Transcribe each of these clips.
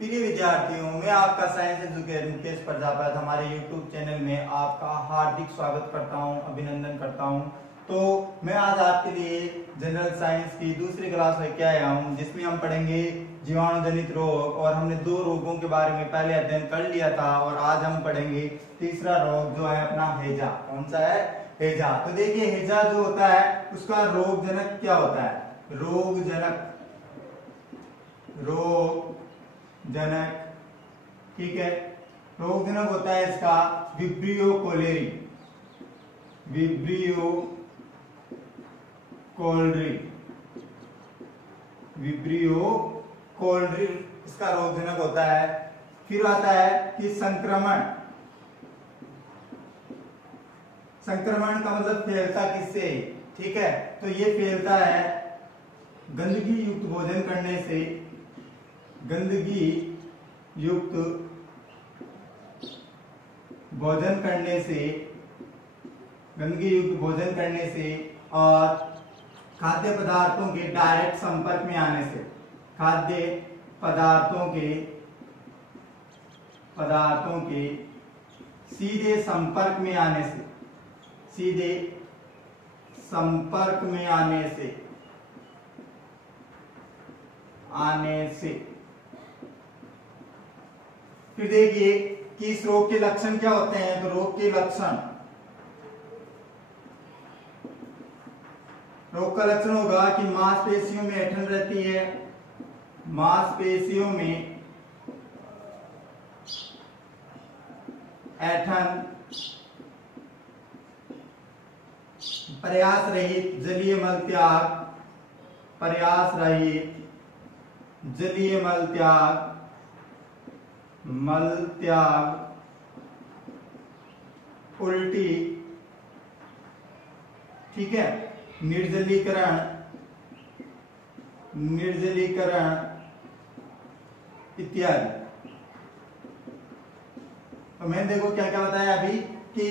प्रिय विद्यार्थियों, मैं आपका साइंस एजुकेटर मुकेश प्रजापति हमारे YouTube चैनल में आपका हार्दिक स्वागत करता हूं, अभिनंदन करता हूं। तो मैं आज आपके लिए जनरल साइंस की दूसरी क्लास लेके आया हूं, जिसमें हम पढ़ेंगे जीवाणु जनित रोग। और हमने 2 रोगों के बारे में पहले अध्ययन कर लिया था और आज हम पढ़ेंगे तीसरा रोग जो है अपना हैजा। कौन सा है? हैजा। तो देखिए, हैजा जो होता है उसका रोगजनक क्या होता है? रोगजनक, ठीक है। रोगजनक होता है इसका विब्रियो कोलेरी इसका रोगजनक होता है। फिर आता है कि संक्रमण का मतलब फैलता किससे? ठीक है, तो ये फैलता है गंदगी युक्त भोजन करने से। गंदगी युक्त भोजन करने से और खाद्य पदार्थों के डायरेक्ट संपर्क में आने से। खाद्य पदार्थों के सीधे संपर्क में आने से। फिर देखिए कि इस रोग के लक्षण क्या होते हैं। तो रोग का लक्षण होगा कि मांसपेशियों में ऐंठन रहती है। मांसपेशियों में ऐंठन, प्रयास रहित जलीय मल त्याग, उल्टी, ठीक है, निर्जलीकरण इत्यादि। तो मैंने देखो क्या क्या बताया अभी कि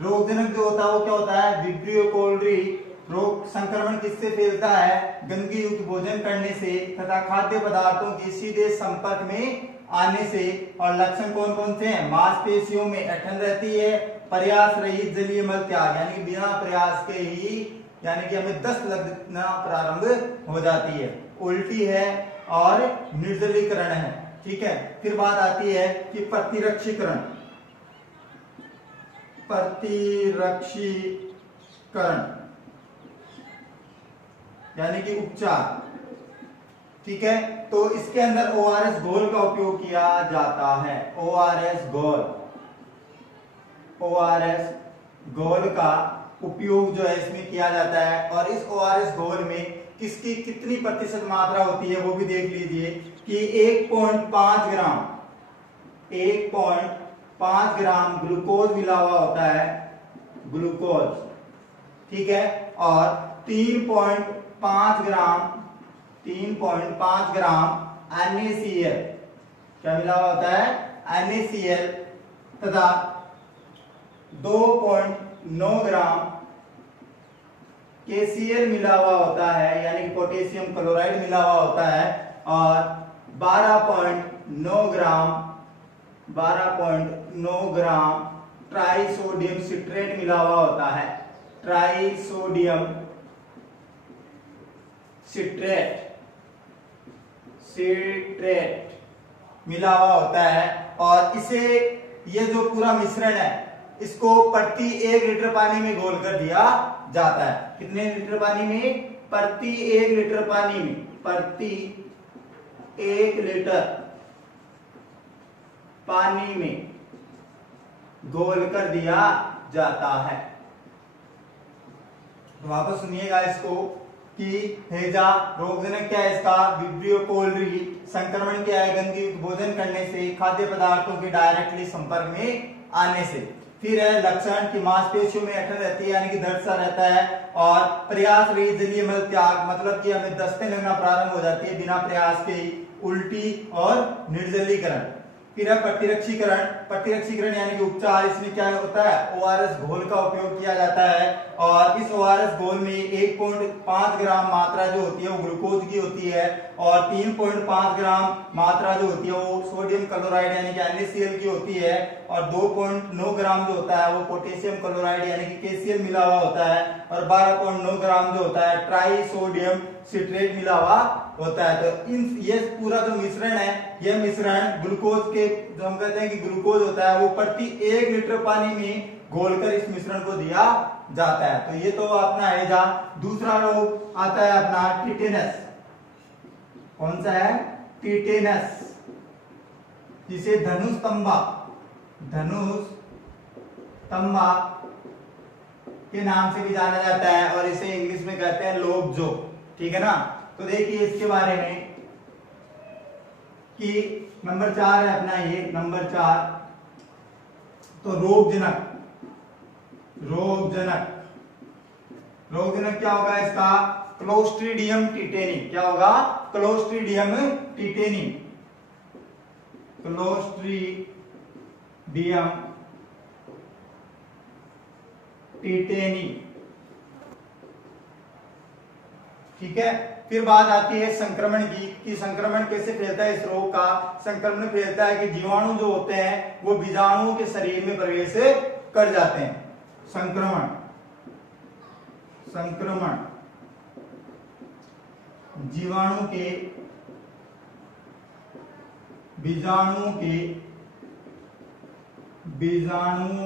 रोगजनक जो होता है वो क्या होता है? विब्रियो कोलेरी रोग। संक्रमण किससे फैलता है? गंदगी युक्त भोजन करने से तथा खाद्य पदार्थों के सीधे संपर्क में आने से। और लक्षण कौन कौन से हैं? मांसपेशियों में ऐंठन रहती है, प्रयास रहित जलीय मल त्याग, यानी कि बिना प्रयास के ही यानी कि हमें दस्त लगना प्रारंभ हो जाती है, उल्टी है और निर्जलीकरण है, ठीक है। फिर बात आती है कि प्रतिरक्षीकरण यानी कि उपचार, ठीक है। तो इसके अंदर ORS घोल का उपयोग किया जाता है। ORS घोल का उपयोग जो है इसमें किया जाता है। और इस ORS घोल में किसकी कितनी प्रतिशत मात्रा होती है वो भी देख लीजिए कि 1.5 ग्राम ग्लूकोज मिला हुआ होता है, ग्लूकोज, ठीक है। और 3.5 ग्राम NaCl क्या मिला हुआ होता है? NaCl तथा 2.9 ग्राम KCl मिला हुआ होता है, यानी कि पोटेशियम क्लोराइड मिला हुआ होता है। और 12.9 ग्राम ट्राइसोडियम सिट्रेट मिला हुआ होता है। ट्राइसोडियम सिट्रेट मिला हुआ होता है। और इसे ये जो पूरा मिश्रण है इसको प्रति 1 लीटर पानी में घोल कर दिया जाता है। कितने लीटर पानी में? प्रति 1 लीटर पानी में, प्रति 1 लीटर पानी में घोल कर दिया जाता है। तो वापस सुनिएगा इसको कि हैजा रोगजनक क्या है इसका? Vibrio cholerae. संक्रमण क्या है? गंदगी भोजन करने से, खाद्य पदार्थों के डायरेक्टली संपर्क में आने से। फिर है लक्षण कि मांसपेशियों में ऐंठन रहती है, यानी कि दर्द सा रहता है। और प्रयास रहित जलीय मल त्याग, मतलब कि हमें दस्तें लगना प्रारंभ हो जाती है बिना प्रयास के ही, उल्टी और निर्जलीकरण। फिर है प्रतिरक्षीकरण। प्रतिरक्षीकरण यानी कि उपचार। इसमें क्या होता है, ORS घोल का उपयोग किया जाता है और इस ORS घोल में 1.5 ग्राम मात्रा जो होती है वो ग्लूकोज की होती है और 3.5 ग्राम मात्रा जो होती है वो सोडियम क्लोराइड यानी कि NaCl की होती है और 2.9 ग्राम जो होता है वो पोटेशियम क्लोराइड यानी कि KCl मिला हुआ होता है और 12.9 ग्राम जो होता है ट्राई सोडियम सिट्रेट मिला हुआ होता है। तो ये पूरा जो मिश्रण है, यह मिश्रण ग्लूकोज के, जो हम कहते हैं कि ग्लूकोज होता है वो प्रति 1 लीटर पानी में घोलकर इस मिश्रण को दिया जाता है। तो ये तो अपना है। जहां दूसरा रोग आता है अपना टिटेनस। कौन सा है, टिटेनस, जिसे धनुष तंबा के नाम से भी जाना जाता है और इसे इंग्लिश में कहते हैं लोकजो। ठीक है ना। तो देखिए इसके बारे में कि नंबर 4 है अपना, ये नंबर 4। तो रोगजनक क्या होगा इसका, क्लोस्ट्रीडियम टिटेनी। क्या होगा, क्लोस्ट्रीडियम टिटेनी। ठीक है। फिर बात आती है संक्रमण की, कि संक्रमण कैसे फैलता है। इस रोग का संक्रमण फैलता है कि जीवाणु जो होते हैं वो बीजाणुओं के शरीर में प्रवेश कर जाते हैं। संक्रमण जीवाणु के बीजाणुओं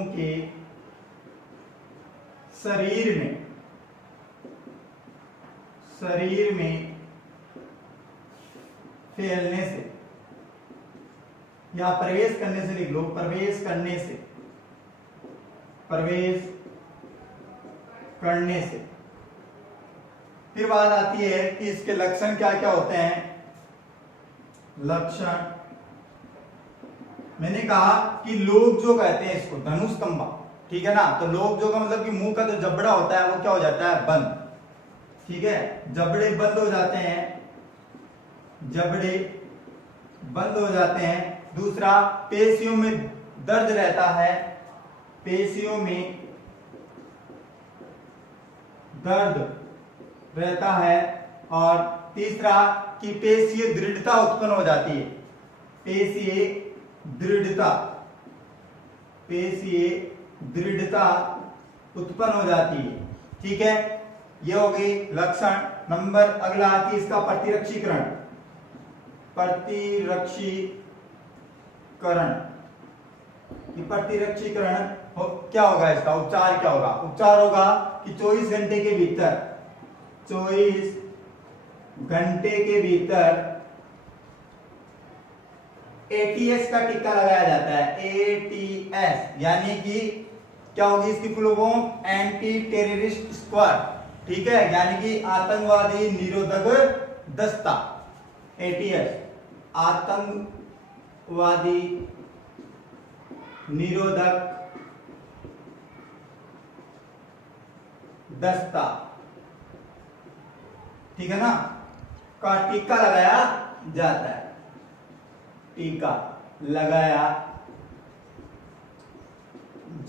के शरीर में फैलने से या प्रवेश करने से, लिख लो, प्रवेश करने से। फिर बात आती है कि इसके लक्षण क्या क्या होते हैं। लक्षण मैंने कहा कि लोग जो कहते हैं इसको धनुस्तंभा। ठीक है ना। तो लोग जो का मतलब कि मुंह का जो जबड़ा होता है वो क्या हो जाता है, बंद। ठीक है, जबड़े बंद हो जाते हैं। दूसरा, पेशियों में दर्द रहता है, पेशियों में दर्द रहता है। और तीसरा कि पेशीय दृढ़ता उत्पन्न हो जाती है, पेशीय दृढ़ता उत्पन्न हो जाती है। ठीक है, ये हो गई लक्षण। नंबर अगला आती है इसका प्रतिरक्षीकरण। क्या होगा इसका उपचार, क्या होगा उपचार होगा कि 24 घंटे के भीतर ATS का टीका लगाया जाता है। ATS यानी कि क्या होगी इसकी full form, anti terrorist squad. ठीक है, यानी कि आतंकवादी निरोधक दस्ता। ATS आतंकवादी निरोधक दस्ता, ठीक है ना, का टीका लगाया जाता है। टीका लगाया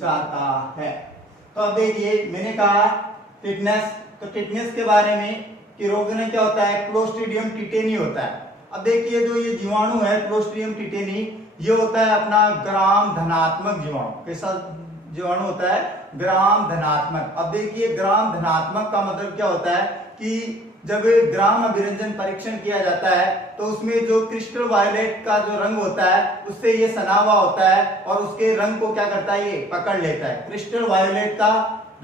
जाता है। तो अब देखिए मैंने कहा टिटनेस, तो टिटनेस के बारे में कि रोग में क्या होता है, क्लोस्ट्रीडियम टिटेनी होता है। अब देखिए जो ये जीवाणु है क्लोस्ट्रीडियम टिटेनी, ये होता है अपना ग्राम धनात्मक जीवाणु। कैसा जीवाणु होता है, ग्राम धनात्मक। अब देखिए ग्राम धनात्मक का मतलब क्या होता है कि जब ग्राम अभिरंजन परीक्षण किया जाता है तो उसमें जो क्रिस्टल वायलेट का जो रंग होता है उससे ये सना हुआ होता है और उसके रंग को क्या करता है, ये पकड़ लेता है। क्रिस्टल वायलेट का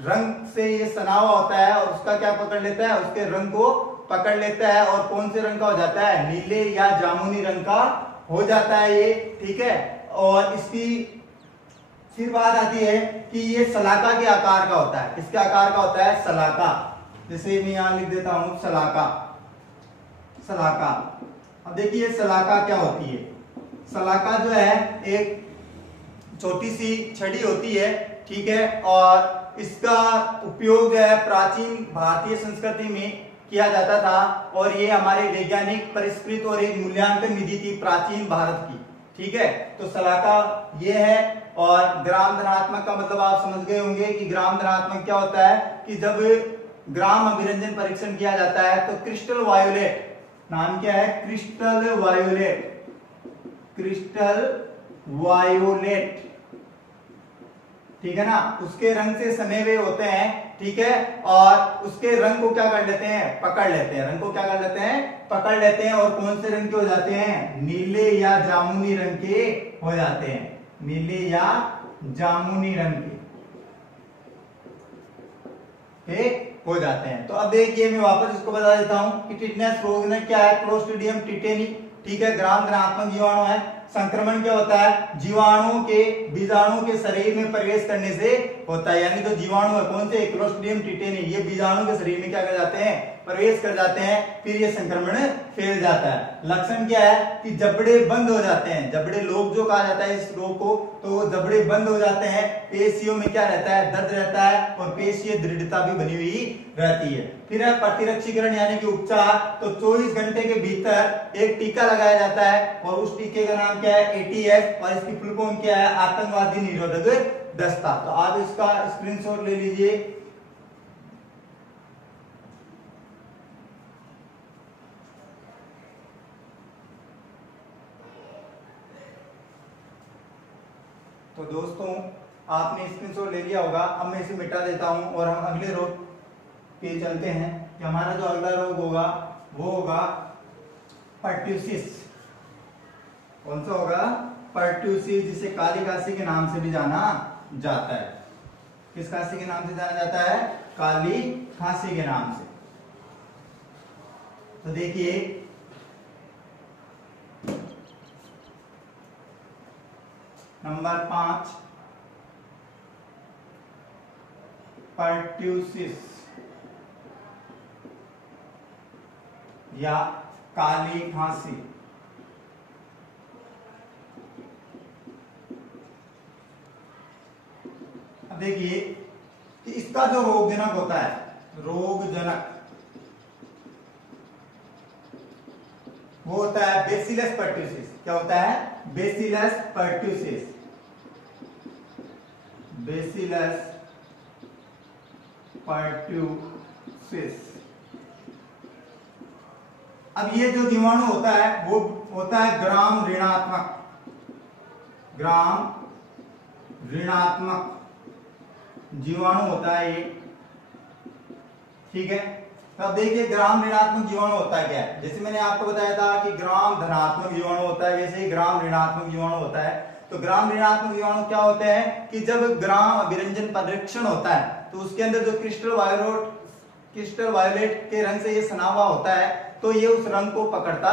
रंग से ये सना हुआ होता है और उसका क्या पकड़ लेता है, उसके रंग को पकड़ लेता है। और कौन से रंग का हो जाता है, नीले या जामुनी रंग का हो जाता है ये। ठीक है, और इसकी फिर बात आती है कि ये सलाका के आकार का होता है। किसके आकार का होता है, सलाका। जैसे मैं यहां लिख देता हूं सलाका। अब देखिए सलाका क्या होती है। सलाका जो है एक छोटी सी छड़ी होती है। ठीक है, और इसका उपयोग जो है प्राचीन भारतीय संस्कृति में किया जाता था और ये हमारे वैज्ञानिक परिष्कृत और एक मूल्यांकन विधि थी प्राचीन भारत की। ठीक है, तो शलाका ये है। और ग्राम धनात्मक का मतलब आप समझ गए होंगे कि ग्राम धनात्मक क्या होता है कि जब ग्राम अभिरंजन परीक्षण किया जाता है तो क्रिस्टल वायोलेट, नाम क्या है, क्रिस्टल वायोलेट, क्रिस्टल वायोलेट, ठीक है ना, उसके रंग से सने हुए होते हैं, ठीक है, और उसके रंग को क्या कर लेते हैं, पकड़ लेते हैं, रंग को क्या कर लेते हैं, पकड़ लेते हैं, और कौन से रंग के हो जाते हैं, नीले या जामुनी रंग के हो जाते हैं, नीले या जामुनी रंग के हो जाते हैं। तो अब देखिए मैं वापस इसको बता देता हूं कि टिटनेस रोग में क्या है, क्लोस्ट्रीडियम टिटेनी, ठीक है, ग्राम धनात्मक जीवाणु है। संक्रमण क्या होता है, जीवाणु के बीजाणु के शरीर में प्रवेश करने से होता है, यानी जो जीवाणु है कौन से, क्लोस्ट्रीडियम टिटेनी, ये बीजाणु के शरीर में क्या कर जाते हैं, प्रवेश कर जाते हैं, फिर ये संक्रमण फैल जाता है। लक्षण क्या है कि जबड़े बंद हो जाते हैं, जबड़े लोग जो कहा जाता है इस रोग को, तो वो जबड़े बंद हो जाते हैं, पेशियों में क्या रहता है, दर्द रहता है, और पेशीय दृढ़ता भी बनी हुई रहती है। फिर है प्रतिरक्षीकरण यानी कि उपचार, तो 24 घंटे के भीतर एक टीका लगाया जाता है, और उस टीके का नाम क्या है, एटीएस, और इसकी फुल फॉर्म क्या है, आतंकवादी निरोधक दस्ता। तो आप इसका स्क्रीनशॉट ले लीजिए। तो दोस्तों आपने स्क्रीनशॉट ले लिया होगा, अब मैं इसे मिटा देता हूं और हम अगले रोग पे चलते हैं कि हमारा जो अगला रोग होगा वो होगा पर्ट्यूसिस। कौन सा होगा, पर्ट्यूसिस, जिसे काली खांसी के नाम से भी जाना जाता है। किस खांसी के नाम से जाना जाता है, काली खांसी के नाम से। तो देखिए नंबर 5 पर्ट्यूसिस या काली खांसी। अब देखिए कि इसका जो रोगजनक होता है, रोगजनक वो होता है बेसिलस पर्ट्यूसिस। क्या होता है, बेसिलस पर्ट्यूसिस, बेसिलस पर्ट्यूसिस। अब ये जो जीवाणु होता है वो होता है ग्राम ऋणात्मक, ग्राम ऋणात्मक जीवाणु होता है ये, ठीक है। तो अब देखिए ग्राम ऋणात्मक जीवाणु होता है क्या है, जैसे मैंने आपको बताया था कि ग्राम धनात्मक जीवाणु होता है, वैसे ही ग्राम ऋणात्मक जीवाणु होता है। तो ग्राम ऋणात्मक जीवाणु क्या होते हैं कि जब ग्राम अभिरंजन परीक्षण होता है तो उसके अंदर जो क्रिस्टल वायोलेट के रंग से ये सना हुआ होता है, तो ये उस रंग को पकड़ता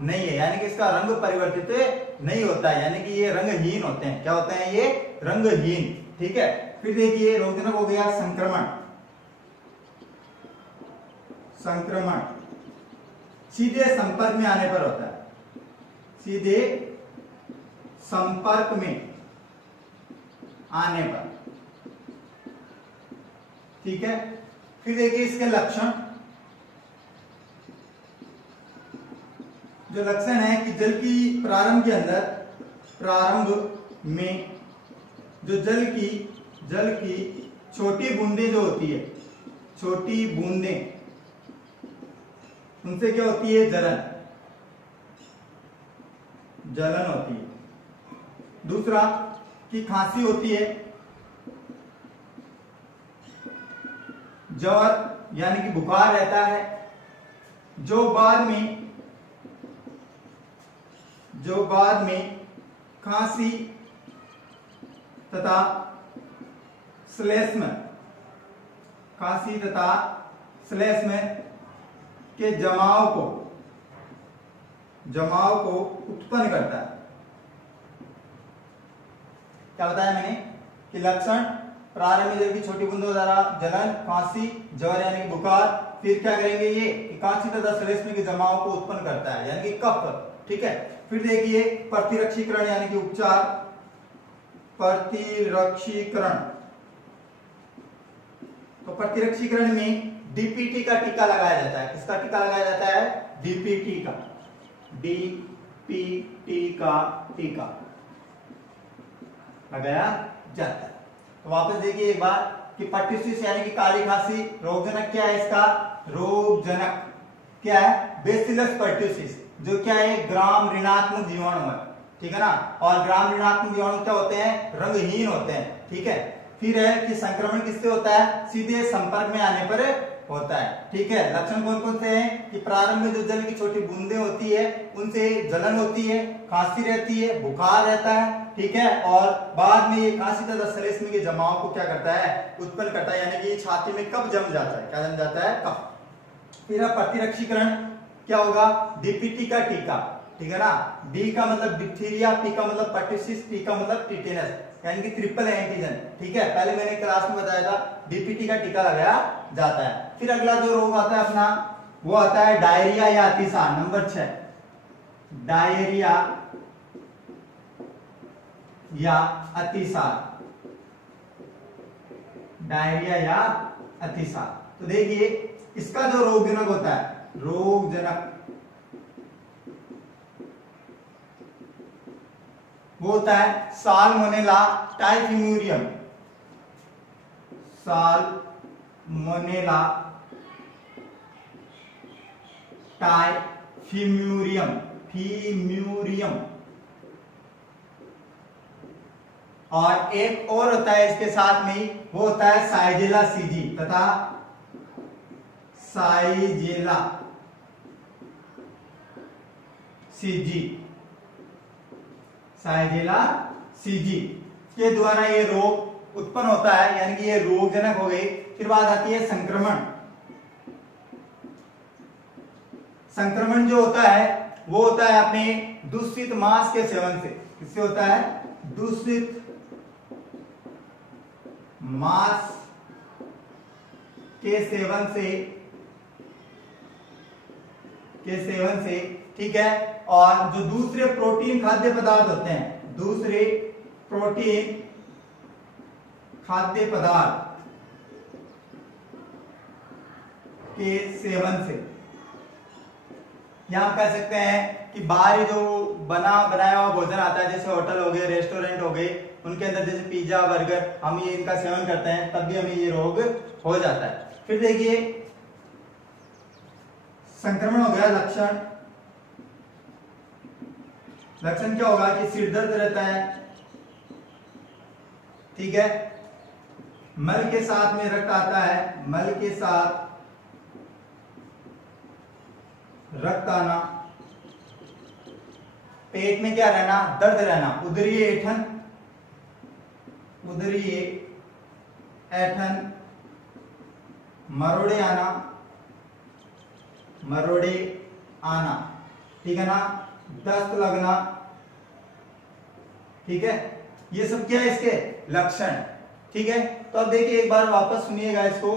नहीं है, यानी कि इसका रंग परिवर्तित नहीं होता है, यानी कि ये रंगहीन होते हैं। क्या होते हैं, ये रंगहीन, ठीक है। फिर देखिए रोगजनक हो गया संक्रमण। संक्रमण सीधे संपर्क में आने पर होता है, सीधे संपर्क में आने पर, ठीक है। फिर देखिए इसके लक्षण, जो लक्षण है कि जल की प्रारंभ के अंदर, प्रारंभ में जो जल की छोटी बूंदें जो होती है, छोटी बूंदें, उनसे क्या होती है, जलन होती है। दूसरा कि खांसी होती है, ज्वर यानी कि बुखार रहता है, जो बाद में खांसी तथा श्लेष्म, खांसी तथा श्लेष्म के जमाव को उत्पन्न करता है। क्या बताया मैंने कि लक्षण, प्रारंभ में जल की छोटी बूंदों द्वारा जलन, खांसी, ज्वर यानी बुखार, फिर क्या करेंगे ये कि खांसी तथा श्लेष्म के जमाव को उत्पन्न करता है, यानी कि कफ, ठीक है। फिर देखिए प्रतिरक्षीकरण यानी कि उपचार, प्रतिरक्षीकरण, तो प्रतिरक्षीकरण में डीपीटी का टीका लगाया जाता है। किसका टीका लगाया जाता है, डीपीटी का, डीपीटी पी टीका टीका लगाया जाता है। तो वापस देखिए एक बार कि पर्ट्यूसिस यानी कि काली खांसी रोगजनक क्या है इसका? रोगजनक क्या है? बेसिलस पर्ट्यूसिस, जो क्या है? ग्राम ऋणात्मक जीवाणु है, ठीक है ना। और ग्राम ऋणात्मक जीवाणु क्या होते हैं? रंगहीन होते हैं, ठीक है। फिर है कि संक्रमण किससे होता है? सीधे संपर्क में आने पर होता है, ठीक है। लक्षण कौन कौन से हैं? कि प्रारंभ में जो जल की छोटी बूंदें होती है उनसे जलन होती है, खांसी रहती है, बुखार रहता है, ठीक है। और बाद में ये खांसी तथा श्लेष्म के जमाव को क्या करता है? उत्पन्न करता है, यानी कि छाती में कफ जम जाता है। क्या जम जाता है? कफ। फिर प्रतिरक्षीकरण क्या होगा? डीपीटी का टीका, ठीक है ना। डी का मतलब डिप्थीरिया, पी का मतलब पर्ट्यूसिस, टी का मतलब टिटेनस, यानी कि ट्रिपल एंटीजन, ठीक है। पहले मैंने क्लास में बताया था डीपीटी का टीका लगाया जाता है। फिर अगला जो रोग आता है अपना, वो आता है डायरिया या अतिसार, नंबर 6, डायरिया या अतिसार, डायरिया या अतिसार। तो देखिए इसका जो रोगजनक होता है, रोगजनक वो होता है साल्मोनेला टाइफिम्यूरियम, साल्मोनेला टाइफिम्यूरियम, फीम्यूरियम। और एक और होता है इसके साथ में, वो होता है साइजेला सीजी तथा साइजेला सीजी, साइजेला सीजी के द्वारा ये रोग उत्पन्न होता है, यानी कि ये रोगजनक हो गई। फिर बात आती है संक्रमण। संक्रमण जो होता है वो होता है अपने दूषित मांस के सेवन से। किससे होता है? दूषित मांस के सेवन से, ठीक है। और जो दूसरे प्रोटीन खाद्य पदार्थ होते हैं, दूसरे प्रोटीन खाद्य पदार्थ के सेवन से, यहां कह सकते हैं कि बाहरी जो बनाया हुआ भोजन आता है, जैसे होटल हो गए, रेस्टोरेंट हो गए, उनके अंदर जैसे पिज्जा बर्गर, हम ये इनका सेवन करते हैं, तब भी हमें ये रोग हो जाता है। फिर देखिए संक्रमण हो गया। लक्षण क्या होगा? कि सिर दर्द रहता है, ठीक है। मल के साथ में रक्त आता है, मल के साथ रक्त आना, पेट में क्या रहना? दर्द रहना, उदरीय ऐंठन, उदरीय ऐंठन, मरोड़े आना, ठीक है ना, दस्त लगना, ठीक है। ये सब क्या है इसके लक्षण, ठीक है। तो अब देखिए एक बार वापस सुनिएगा इसको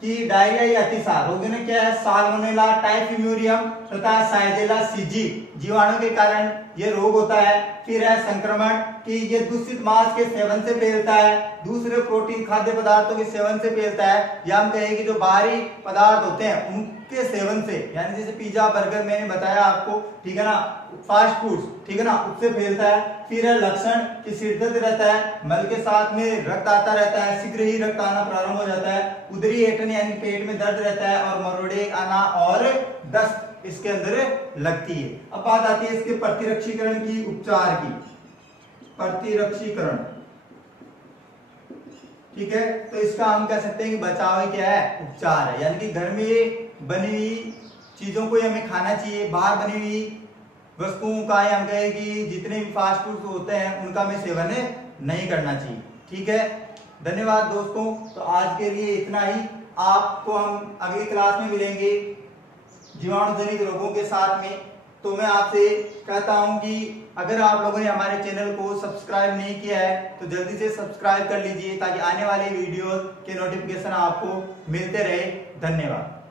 कि डायरिया या अतिसार रोगजनक क्या है? साल्मोनेला टाइफिम्यूरियम तथा साइजेला सीजी जीवाणु के कारण ये रोग होता है। फिर है संक्रमण कि ये दूषित मांस के सेवन से फैलता है, दूसरे प्रोटीन खाद्य पदार्थों के सेवन से फैलता है, या हम कहें कि जो बाहरी पदार्थ होते हैं उनके सेवन से, यानी जैसे पिज्जा बर्गर मैंने बताया आपको, ठीक है ना, फास्ट फूड, ठीक है ना, उससे फैलता है। फिर है लक्षण कि सिर दर्द रहता है, मल के साथ में रक्त आता रहता है, शीघ्र ही रक्त आना प्रारंभ हो जाता है, उदरी ऐंठन यानी पेट में दर्द रहता है, और मरोड़े आना और दस्त इसके अंदर लगती है। अब बात आती है इसके प्रतिरक्षीकरण की, उपचार की। प्रतिरक्षीकरण, ठीक है। तो इसका हम कह सकते हैं कि बचाव क्या है? उपचार है, यानी कि घर में बनी हुई चीजों को हमें खाना चाहिए, बाहर बनी हुई वस्तुओं का हम कहें कि जितने भी फास्ट फूड होते हैं उनका हमें सेवन नहीं करना चाहिए, ठीक है। धन्यवाद दोस्तों। तो आज के लिए इतना ही। आपको हम अगली क्लास में मिलेंगे जीवाणु जनित रोगों के साथ में। तो मैं आपसे कहता हूं कि अगर आप लोगों ने हमारे चैनल को सब्सक्राइब नहीं किया है तो जल्दी से सब्सक्राइब कर लीजिए, ताकि आने वाले वीडियो के नोटिफिकेशन आपको मिलते रहे। धन्यवाद।